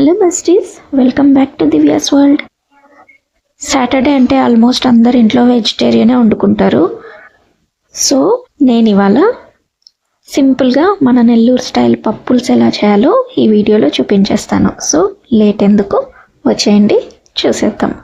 Hello besties, welcome back to Divya's world. Saturday అంటే almost అందరు ఇంట్లో వెజిటేరియనే వండుకుంటారు. సో నేను ఇవాళ సింపుల్గా మన నెల్లూరు స్టైల్ పప్పుల్స్ ఎలా చేయాలో ఈ వీడియోలో చూపించేస్తాను. సో లేట్ ఎందుకు, వచ్చేయండి చూసేద్దాం.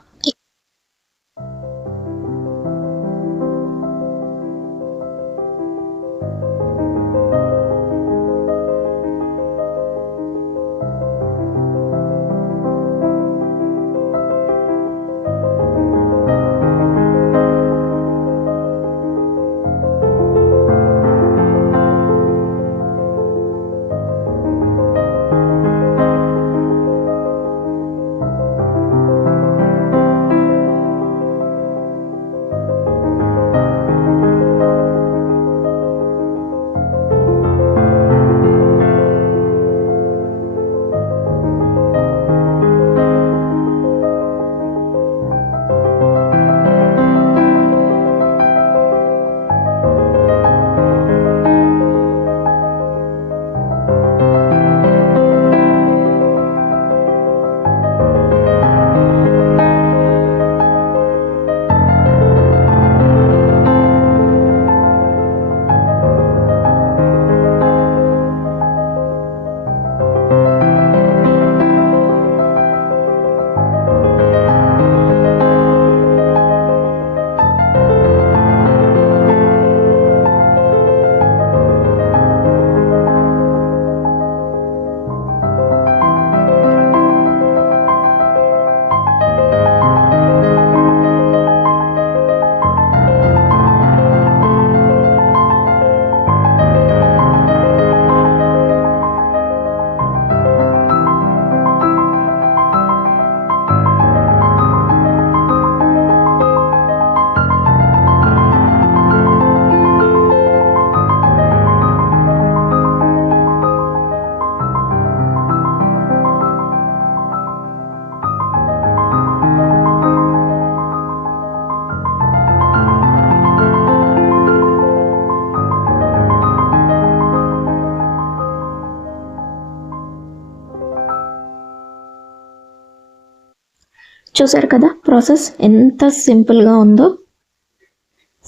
చూసారు కదా ప్రాసెస్ ఎంత సింపుల్గా ఉందో.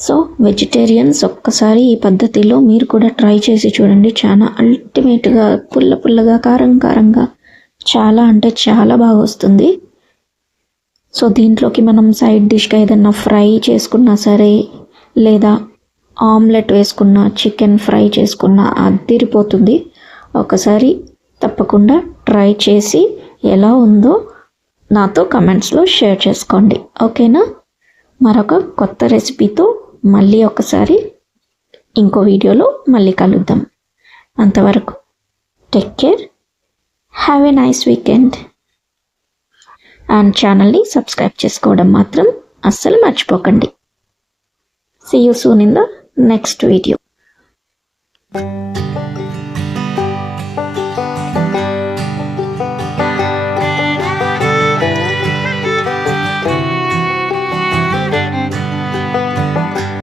సో వెజిటేరియన్స్ ఒక్కసారి ఈ పద్ధతిలో మీరు కూడా ట్రై చేసి చూడండి. చాలా అల్టిమేట్గా పుల్ల పుల్లగా కారం కారంగా చాలా అంటే చాలా బాగా వస్తుంది. సో దీంట్లోకి మనం సైడ్ డిష్గా ఏదన్నా ఫ్రై చేసుకున్నా సరే, లేదా ఆమ్లెట్ వేసుకున్నా, చికెన్ ఫ్రై చేసుకున్నా అదిరిపోతుంది. ఒకసారి తప్పకుండా ట్రై చేసి ఎలా ఉందో నాతో కమెంట్స్లో షేర్ చేసుకోండి, ఓకేనా? మరొక కొత్త రెసిపీతో మళ్ళీ ఒకసారి ఇంకో వీడియోలో మళ్ళీ కలుద్దాం. అంతవరకు take care, have a nice weekend. And ఛానల్ని సబ్స్క్రైబ్ చేసుకోవడం మాత్రం అస్సలు మర్చిపోకండి. See you soon in the next video.